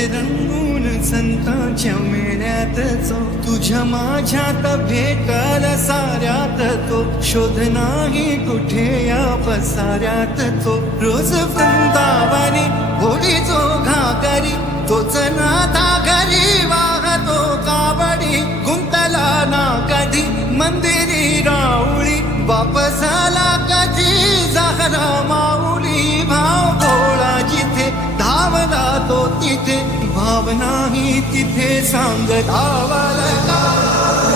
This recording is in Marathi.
असे रंगून संतांच्या मेळ्यात जो तुझ्या माझ्यात भेटल साऱ्यात तो शोध नाही कुठे या पसाऱ्यात तो रोज वृंदावनी होळी जो घागरी तोच नाथा घरी वाहतो कावडी गुंतला ना कधी मंदिरी राऊळी वापस आला कधी जाहरा माऊली भाव भोळा जिथे धावला तो तिथे भावना ही तिथे सांग धावला का